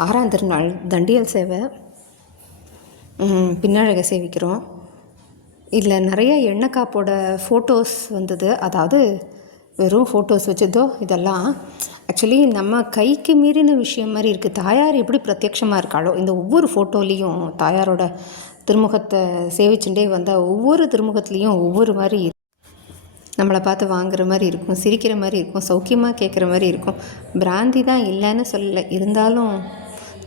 6ஆம் திருநாள் தண்டியல் சேவை, பின்னழகை சேவிக்கிறோம். இதில் நிறைய எண்ணெய்காப்போட ஃபோட்டோஸ் வந்தது. அதாவது வெறும் ஃபோட்டோஸ் வச்சதோ இதெல்லாம் ஆக்சுவலி நம்ம கைக்கு மீறின விஷயம் மாதிரி இருக்குது. தாயார் எப்படி பிரத்யட்சமாக இருக்காளோ இந்த ஒவ்வொரு ஃபோட்டோலேயும் தாயாரோட திருமுகத்தை சேவிச்சுட்டே வந்தால் ஒவ்வொரு திருமுகத்துலேயும் ஒவ்வொரு மாதிரி நம்மளை பார்த்து வாங்குற மாதிரி இருக்கும், சிரிக்கிற மாதிரி இருக்கும், சௌக்கியமாக கேட்குற மாதிரி இருக்கும். பிராந்தி தான் இல்லைன்னு சொல்லலை, இருந்தாலும்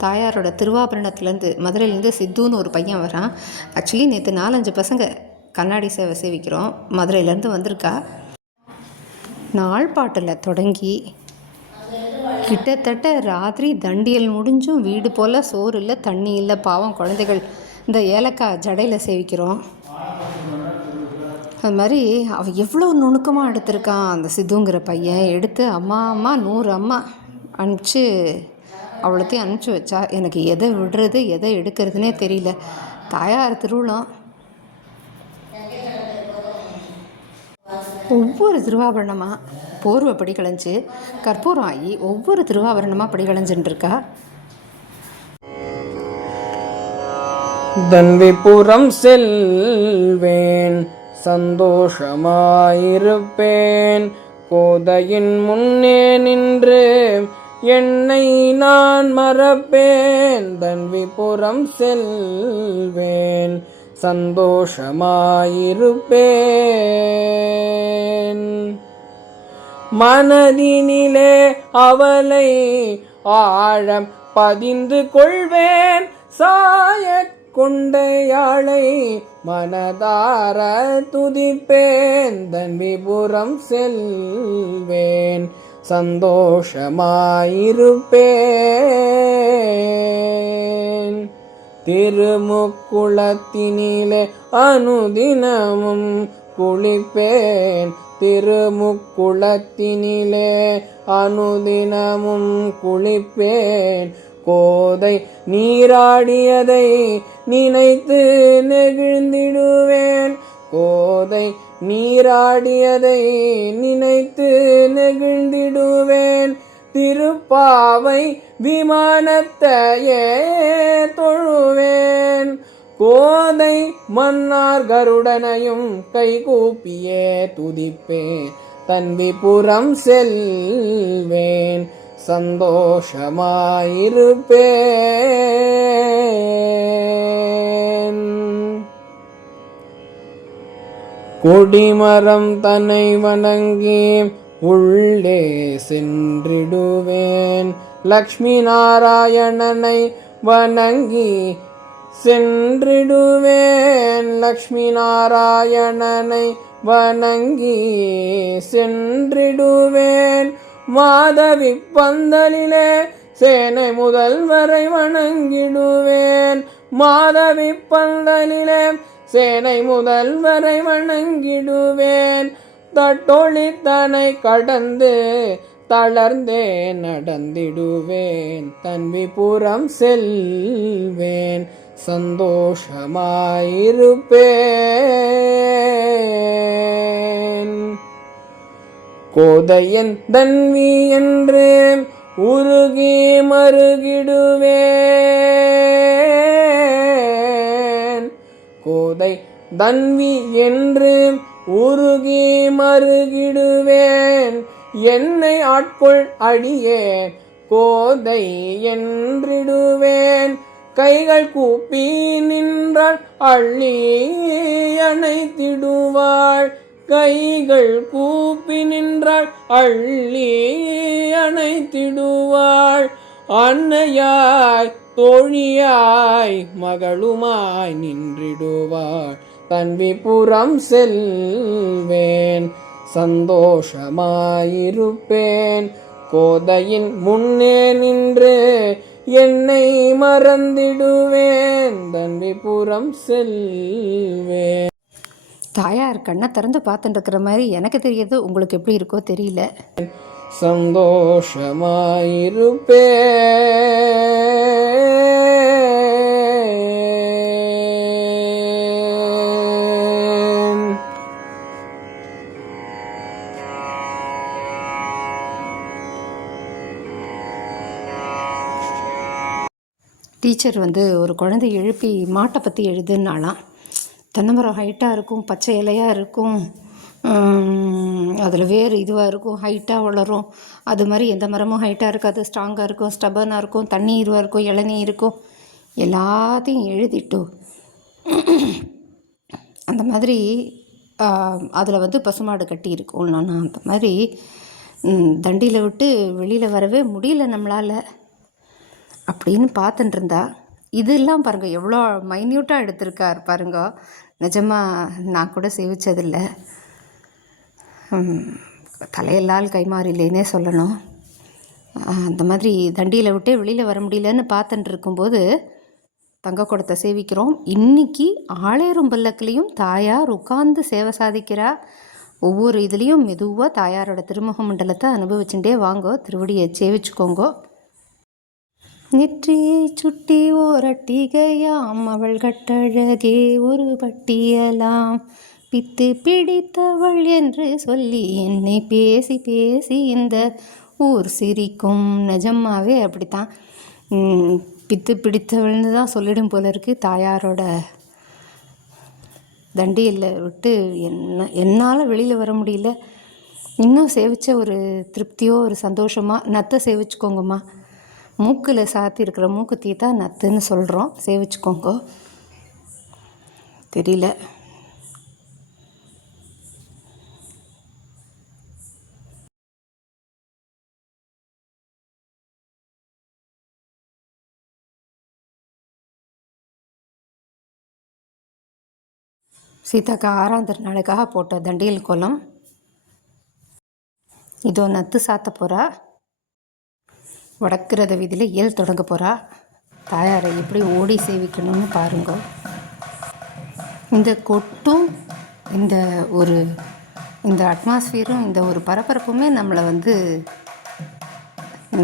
தாயாரோட திருவாபரணத்துலேருந்து மதுரையிலேருந்து சித்துன்னு ஒரு பையன் வரான். ஆக்சுவலி நேற்று 4-5 பசங்க கண்ணாடி சேவை சேவிக்கிறோம், மதுரையிலேருந்து வந்திருக்கா. நாள்பாட்டில் தொடங்கி கிட்டத்தட்ட ராத்திரி தண்டியல் முடிஞ்சும் வீடு போல் சோறு இல்லை, தண்ணி இல்லை, பாவம் குழந்தைகள் இந்த ஏலக்காய் ஜடையில் சேவிக்கிறோம். அது மாதிரி அவள் எவ்வளோ நுணுக்கமாக எடுத்திருக்கான் அந்த சித்துங்கிற பையன். எடுத்து அம்மா 100 அம்மா அனுப்பிச்சு அவ்வளோத்தையும் அனுப்பிச்சி வச்சா. எனக்கு எதை விடுறது எதை எடுக்கிறதுனே தெரியல. தாயார் திருவிழம் ஒவ்வொரு திருவாபரணமாக போர்வை படி களைஞ்சு கற்பூரம் ஆகி ஒவ்வொரு திருவாபரணமாக படி களைஞ்சுட்டுருக்கா. தன்விபுரம் செல்வேன், சந்தோஷமாயிருப்பேன், கோதையின் முன்னே நின்று என்னை நான் மறப்பேன். தன்விபுரம் செல்வேன், சந்தோஷமாயிருப்பேன். மனதினிலே அவளை ஆழம் பதிந்து கொள்வேன், சாய கொண்டையாளை மனதார துதிப்பேன். தன்விபுரம் செல்வேன், சந்தோஷமாயிருப்பேன். திருமுக்குளத்தினிலே அனுதினமும் குளிப்பேன், திருமுக்குளத்தினிலே அனுதினமும் குளிப்பேன். கோதை நீராடியதை நினைத்து நெகிழ்ந்திடுவேன், கோதை நீராடியதை நினைத்து நெகிழ்ந்திடுவேன். திருப்பாவை விமானத்தையே தொழுவேன், கோதை மன்னார் கருடனையும் கைகூப்பியே துதிப்பேன். தன்விபுரம் செல்வேன், சந்தோஷமாயிருப்பேன். கொடிமரம் தன்னை வணங்கி உள்ளே சென்றிடுவேன், லக்ஷ்மி நாராயணனை வணங்கி சென்றிடுவேன், லக்ஷ்மி நாராயணனை வணங்கி சென்றிடுவேன். மாதவி பந்தலிலே சேனை முதல்வரை வணங்கிடுவேன், மாதவி பந்தலிலே சேனை முதல்வரை வணங்கிடுவேன். தட்டொழித்தனை கடந்து தளர்ந்தே நடந்திடுவேன், தன்விபுரம் செல்வேன், சந்தோஷமாயிருப்பேன். கோதையன் தன்வி என்று உருகி மருகிடுவேன், கோதை தன்வி என்று உருகி மருகிடுவேன். என்னை ஆட்கொள் அடியேன் கோதை என்றிடுவேன், கைகள் கூப்பி நின்றாள் அள்ளி அணைத்திடுவாள், கைகள் கூப்பி நின்றாள் அள்ளி அணைத்திடுவாள். அன்னையாய் தோழியாய் மகளுமாய் நின்றிடுவாள், தன்விபுரம் செல்வேன், சந்தோஷமாயிருப்பேன். கோதையின் முன்னே நின்று என்னை மறந்திடுவேன், தன்விபுரம் செல்வேன். தாயார் கண்ணை திறந்து பார்த்துட்டு இருக்கிற மாதிரி எனக்கு தெரியுது, உங்களுக்கு எப்படி இருக்கோ தெரியல. சந்தோஷமாயிருப்பேன். டீச்சர் வந்து ஒரு குழந்தை எழுப்பி மாட்டை பற்றி எழுதுனாலாம். தென்னைமரம் ஹைட்டாக இருக்கும், பச்சை இலையாக இருக்கும், அதில் வேறு இதுவாக இருக்கும், ஹைட்டாக வளரும். அது மாதிரி எந்த மரமும் ஹைட்டாக இருக்காது, ஸ்ட்ராங்காக இருக்கும், ஸ்டபனாக இருக்கும், தண்ணி இதுவாக இருக்கும், இளநீ இருக்கும், எல்லாத்தையும் எழுதிட்டு அந்த மாதிரி அதில் வந்து பசுமாடு கட்டி இருக்கும். நான் அந்த மாதிரி தண்டியில் விட்டு வெளியில் வரவே முடியல நம்மளால் அப்படின்னு பார்த்துட்டு இருந்தா. இதெல்லாம் பாருங்கள் எவ்வளோ மைன்யூட்டாக எடுத்திருக்கார் பாருங்க. நிஜமாக நான் கூட சேவிச்சதில்லை. தலையெல்லால் கைமாறில்லைன்னே சொல்லணும். அந்த மாதிரி தண்டியில் விட்டே வெளியில் வர முடியலன்னு பார்த்துட்டு இருக்கும்போது தங்க குடத்தை சேவிக்கிறோம். இன்றைக்கி ஆளேறும் பல்லக்கிலையும் தாயார் உட்கார்ந்து சேவை சாதிக்கிறா. ஒவ்வொரு இதுலேயும் மெதுவாக தாயாரோட திருமுக மண்டலத்தை அனுபவிச்சுட்டே வாங்கோ, திருவடியை சேவிச்சுக்கோங்கோ. நெற்றியை சுட்டி ஓரட்டிகையாம் அவள் கட்டழகே ஒரு பட்டியலாம், பித்து பிடித்தவள் என்று சொல்லி என்னை பேசி பேசி இந்த ஊர் சிரிக்கும். நிஜமாவே அப்படித்தான், பித்து பிடித்தவள்னு தான் சொல்லிடும் போல இருக்குது. தாயாரோட தண்டியில் விட்டு என்னால் வெளியில் வர முடியல. இன்னும் சேவித்த ஒரு திருப்தியோ ஒரு சந்தோஷமாக. நத்தை சேவிச்சுக்கோங்கம்மா. மூக்கில் சாத்தியிருக்கிற மூக்குத்தி தான் நத்துன்னு சொல்கிறோம். சேவிச்சுக்கோங்க. தெரியல. சீதாக்கா 6ஆம் திருநாளுக்காக போட்ட தண்டியல் கோலம். இதோ நத்து சாத்த போகிறா. வடக்கிறத வீதியில் ஏல் தொடங்க போகிறா. தாயாரை எப்படி ஓடி சேவிக்கணும்னு பாருங்க. இந்த கொட்டும் இந்த அட்மாஸ்ஃபியரும் இந்த ஒரு பரபரப்புமே நம்மளை வந்து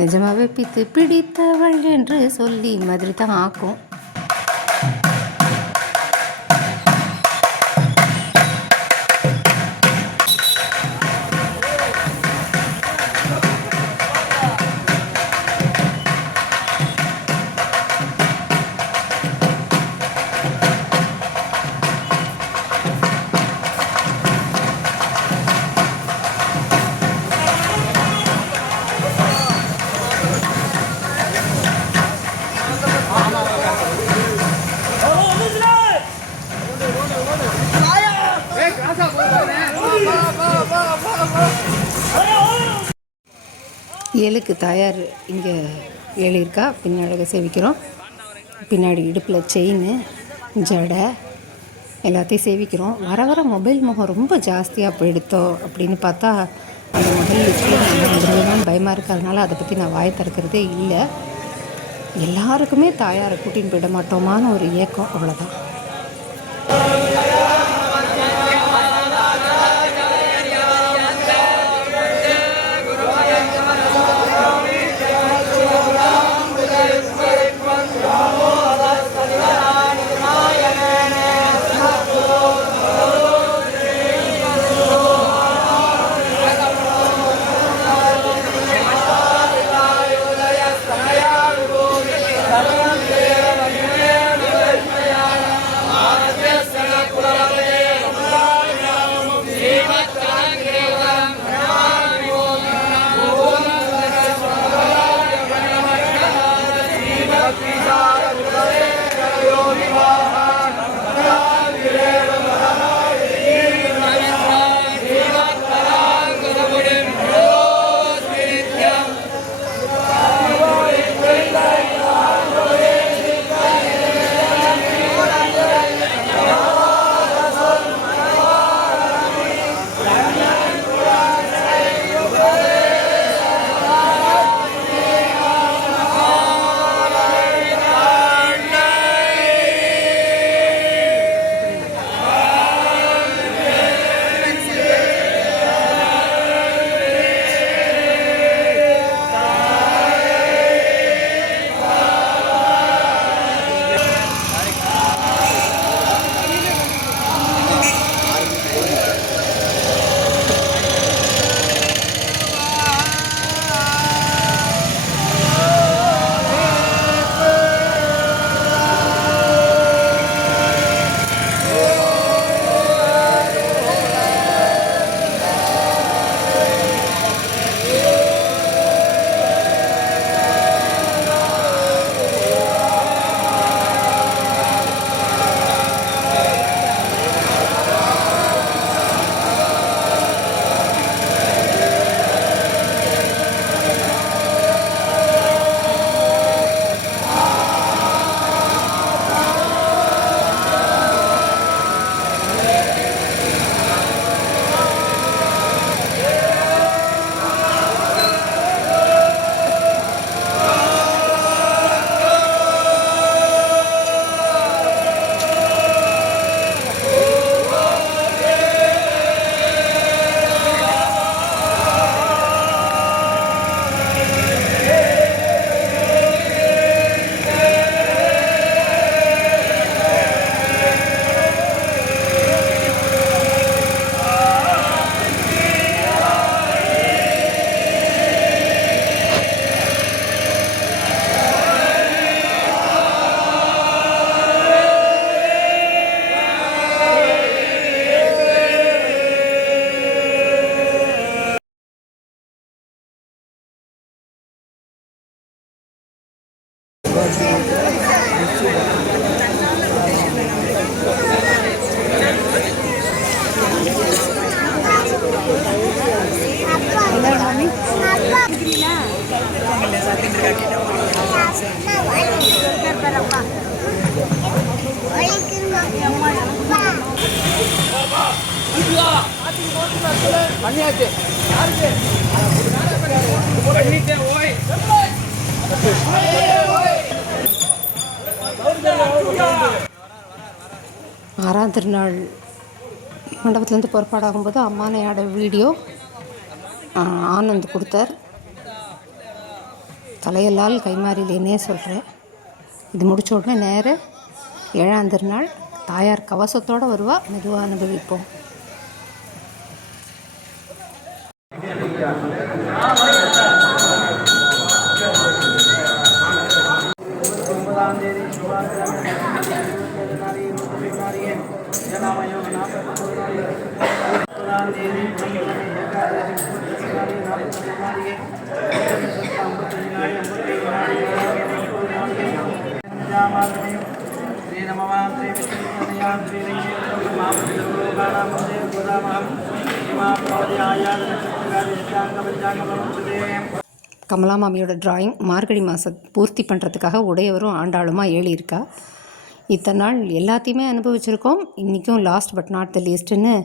நிஜமாகவே பித்து பிடித்தவள் என்று சொல்லி மாதிரி தான் ஆக்கும். ஏழுக்கு தாயார் இங்கே ஏழு இருக்கா. பின்னாடி சேவிக்கிறோம். பின்னாடி இடுப்பில் செயின், ஜடை எல்லாத்தையும் சேவிக்கிறோம். வர வர மொபைல் முகம் ரொம்ப ஜாஸ்தியாக போயிடுத்தோ அப்படின்னு பார்த்தா அந்த மொபைல் லிஸ்ட்டில் பயமாக இருக்கிறதுனால அதை பற்றி நான் வாயை திறக்கிறதே இல்லை. எல்லாருக்குமே தாயாரை கூட்டின்னு போயிட மாட்டோமான்னு ஒரு ஏக்கம், அவ்வளோதான். ஆறாம் திருநாள் மண்டபத்துலேருந்து புறப்பாடாகும்போது அம்மானையோட வீடியோ ஆனந்த் கொடுத்தார். தலையெல்லால் கைமாறிலேனே சொல்கிறேன். இது முடித்த உடனே நேர 7ஆம் திருநாள் தாயார் கவசத்தோடு வருவா. மெதுவாக அனுபவிப்போம். கமலா மாமியோட டிராயிங் மார்கழி மாதம் பூர்த்தி பண்ணுறதுக்காக உடையவரும் ஆண்டாளுமா ஏழியிருக்கா. இத்தனை நாள் எல்லாத்தையுமே அனுபவிச்சிருக்கோம். இன்றைக்கும் last but not the லீஸ்ட்டுன்னு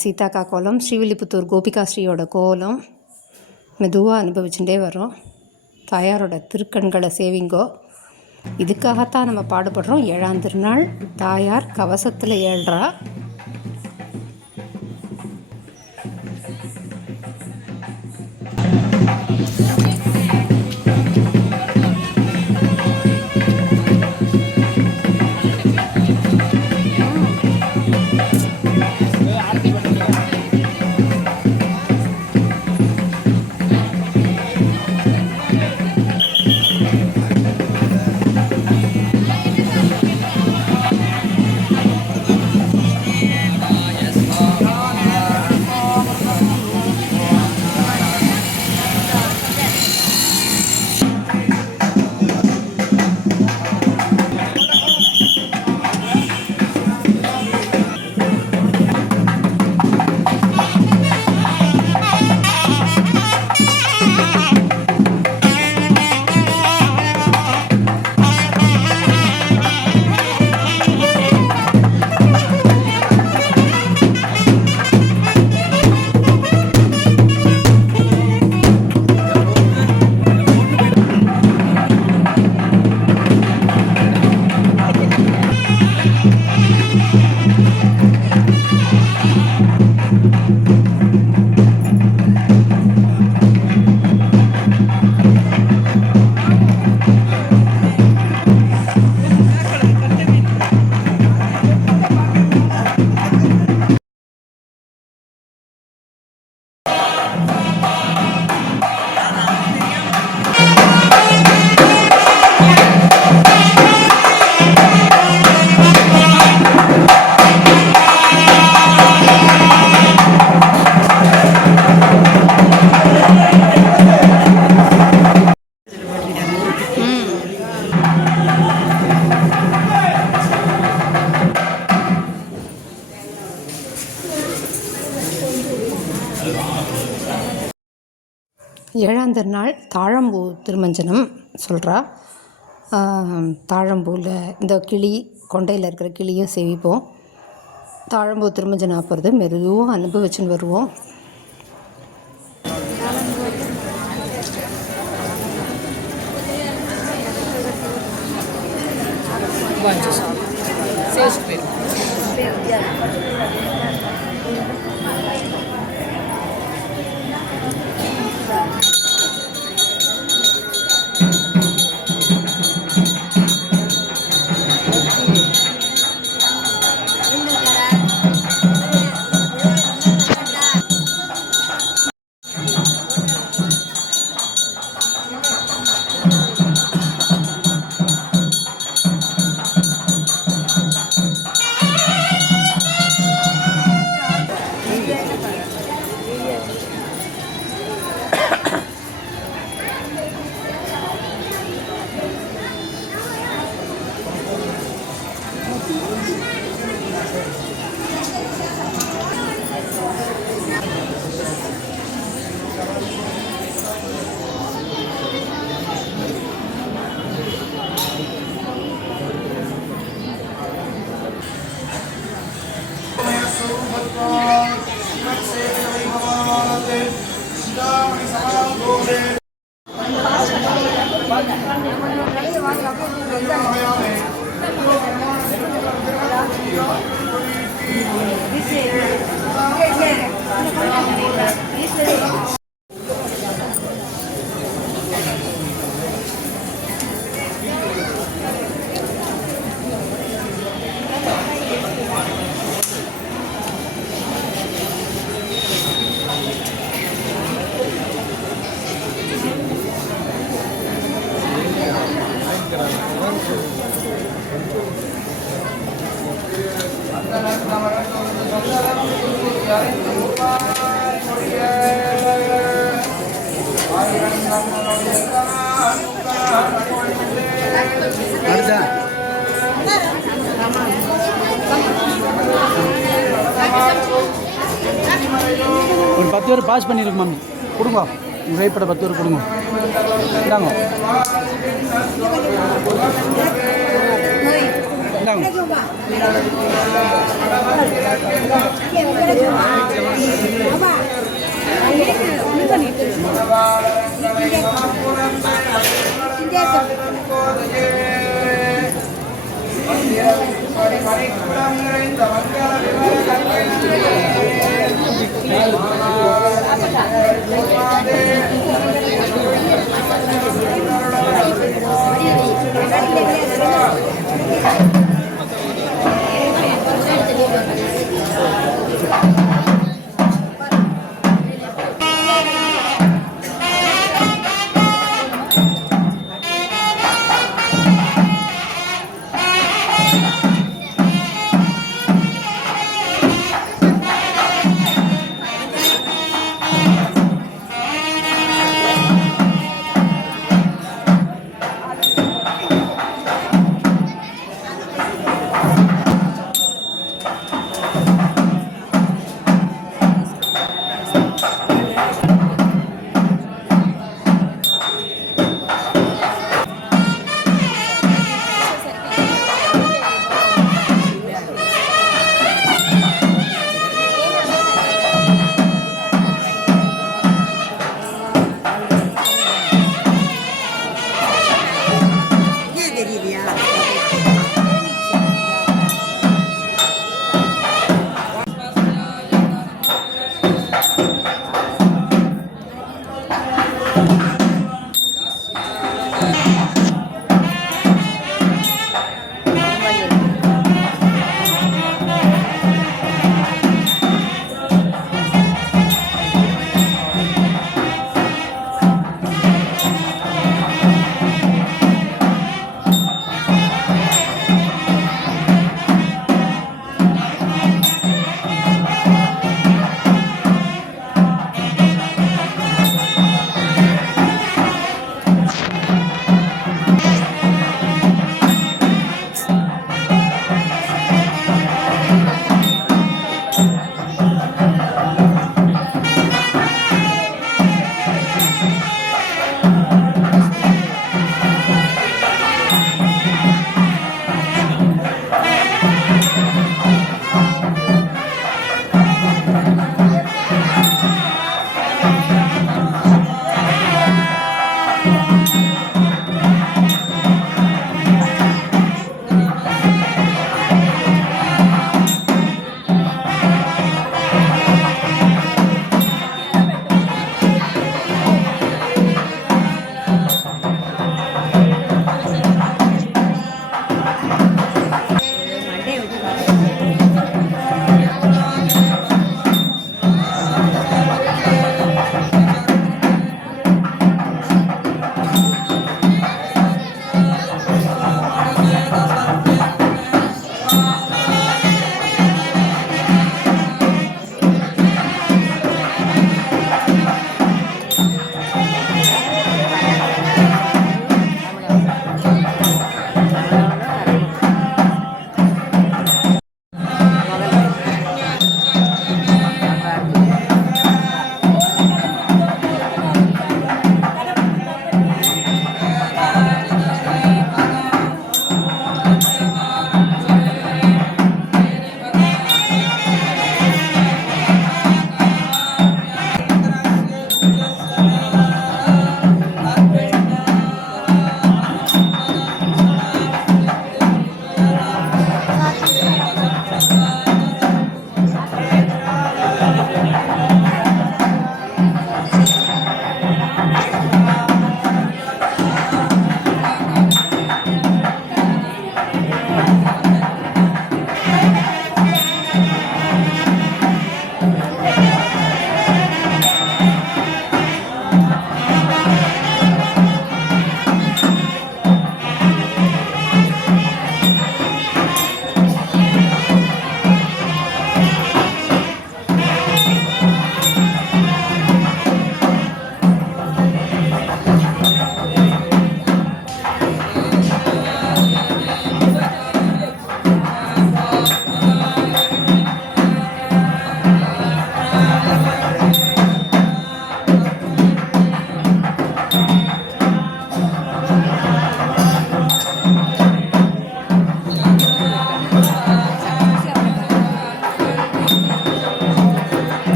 Seethakka கோலம், ஸ்ரீவில்லிபுத்தூர் கோபிகா ஸ்ரீயோட கோலம் மெதுவாக அனுபவிச்சுட்டே வரோம். தாயாரோட திருக்கண்களை சேவிங்கோ. இதுக்காகத்தான் நம்ம பாடுபடுறோம். 7ஆம் திருநாள் தாயார் கவசத்தில் ஏழ்றா. ஏழாம் திருநாள் தாழம்பூ திருமஞ்சனம் சொல்கிறா. தாழம்பூவில் இந்த கிளி கொண்டையில் இருக்கிற கிளியும் சேவிப்போம். தாழம்பூ திருமஞ்சனம் ஆப்புறது மெதுவாக அனுபவிச்சுன்னு வருவோம். பேர் பாஸ் பண்ணியிருக்கு மம்மி. கொடுங்க உங்கள் கைப்பட 10 பேர் கொடுங்க. இந்தாங்க இந்தாங்க.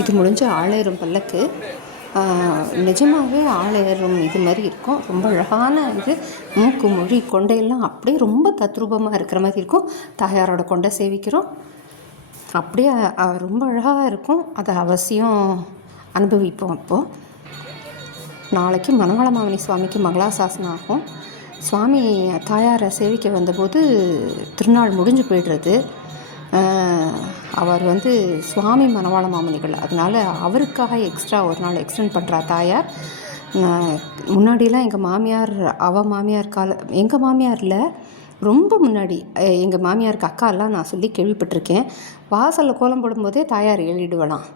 இது முடிஞ்ச ஆளேறும் பல்லக்கு. நிஜமாகவே ஆளேறும் இது மாதிரி இருக்கும். ரொம்ப அழகான இது, மூக்கு மொழி கொண்டையெல்லாம் அப்படியே ரொம்ப தத்ரூபமாக இருக்கிற மாதிரி இருக்கும். தாயாரோட கொண்டை சேவிக்கிறோம், அப்படியே ரொம்ப அழகாக இருக்கும். அதை அவசியம் அனுபவிப்போம். அப்போது நாளைக்கு மணவாள மாமுனி சுவாமிக்கு மங்களாசாசனம் ஆகும். சுவாமி தாயாரை சேவிக்க வந்தபோது திருநாள் முடிஞ்சு போய்டுறது. அவர் சுவாமி மணவாள மாமுனிகள், அதனால் அவருக்காக எக்ஸ்ட்ரா ஒரு நாள் எக்ஸ்டெண்ட் பண்ணுறா தாயார். முன்னாடிலாம் எங்கள் மாமியார், மாமியார் எங்கள் மாமியாரில் ரொம்ப முன்னாடி எங்கள் மாமியாருக்கு அக்காலாம் நான் சொல்லி கேள்விப்பட்டிருக்கேன். வாசலில் கோலம் போடும்போதே தாயார் எழுதிடுவலாம்.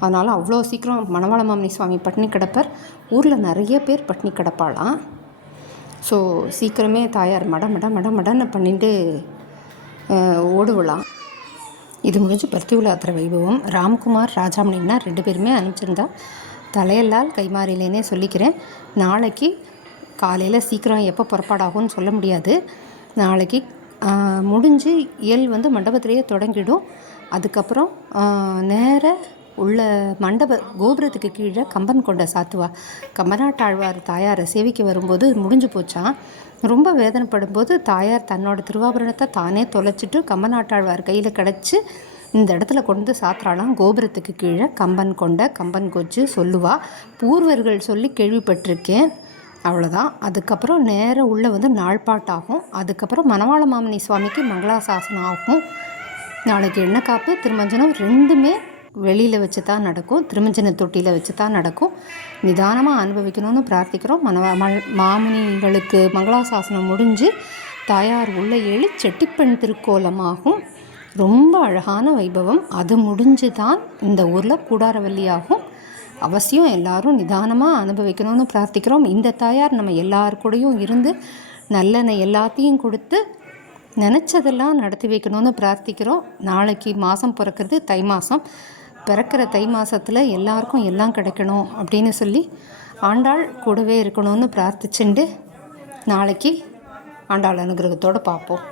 அதனால் அவ்வளோ சீக்கிரம் மணவாள மாமுனி சுவாமி பட்னி கிடப்பர். ஊரில் நிறைய பேர் பட்னி கிடப்பாளாம். ஸோ சீக்கிரமே தாயார் மடன்னு பண்ணிட்டு ஓடுவலாம். இது முடிஞ்சு பர்த்தியுலாத்திர வைபவம். ராம்குமார் ராஜாமணின்னா 2 பேருமே அனுப்பிச்சிருந்தா. தலையெல்லால் கைமாறிலேனே சொல்லிக்கிறேன். நாளைக்கு காலையில் சீக்கிரம் எப்போ புறப்பாடாகும்னு சொல்ல முடியாது. நாளைக்கு முடிஞ்சு இயல் மண்டபத்திலேயே தொடங்கிடும். அதுக்கப்புறம் நேர உள்ள மண்டப கோபுரத்துக்கு கீழே கம்பன் கொண்ட சாத்துவா. கம்பநாட்டாழ்வார் தாயாரை சேவிக்க வரும்போது முடிஞ்சு போச்சான். ரொம்ப வேதனைப்படும் போது தாயார் தன்னோட திருவாபரணத்தை தானே தொலைச்சிட்டு கம்பநாட்டாழ்வார் கையில் கிடச்சி இந்த இடத்துல கொண்டு சாத்துறாலாம். கோபுரத்துக்கு கீழே கம்பன் கொண்ட கம்பன் கொச்சு சொல்லுவா. பூர்வர்கள் சொல்லி கேள்விப்பட்டிருக்கேன், அவ்வளோதான். அதுக்கப்புறம் நேராக உள்ளே நாள்பாட்டாகும். அதுக்கப்புறம் மணவாள மாமுனி சுவாமிக்கு மங்களாசாசனம் ஆகும். நாளைக்கு எண்ணெய் காப்பு திருமஞ்சனம் 2மே வெளியில் வச்சு தான் நடக்கும். திருமஞ்சன தொட்டியில் வச்சு தான் நடக்கும். நிதானமாக அனுபவிக்கணும்னு பிரார்த்திக்கிறோம். மாமுனிகளுக்கு மங்களாசாசனம் முடிஞ்சு தாயார் உள்ள ஏழி செட்டிப்பெண் திருக்கோலமாகும். ரொம்ப அழகான வைபவம். அது முடிஞ்சு தான் இந்த ஊரில் கூடாரவல்லியாகும். அவசியம் எல்லாரும் நிதானமாக அனுபவிக்கணும்னு பிரார்த்திக்கிறோம். இந்த தாயார் நம்ம எல்லாருக்கூடையும் இருந்து நல்லெண்ணெய் எல்லாத்தையும் கொடுத்து நினச்சதெல்லாம் நடத்தி வைக்கணும்னு பிரார்த்திக்கிறோம். நாளைக்கு மாதம் பிறக்கிறது தை மாதம். பிறக்கிற தை மாதத்தில் எல்லாருக்கும் எல்லாம் கிடைக்கணும் அப்படின்னு சொல்லி ஆண்டாள் கூடவே இருக்கணும்னு பிரார்த்திச்சுண்டு நாளைக்கு ஆண்டாள் அனுகிரகத்தோடு பார்ப்போம்.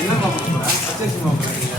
என்ன பார்க்க போகிறேன்?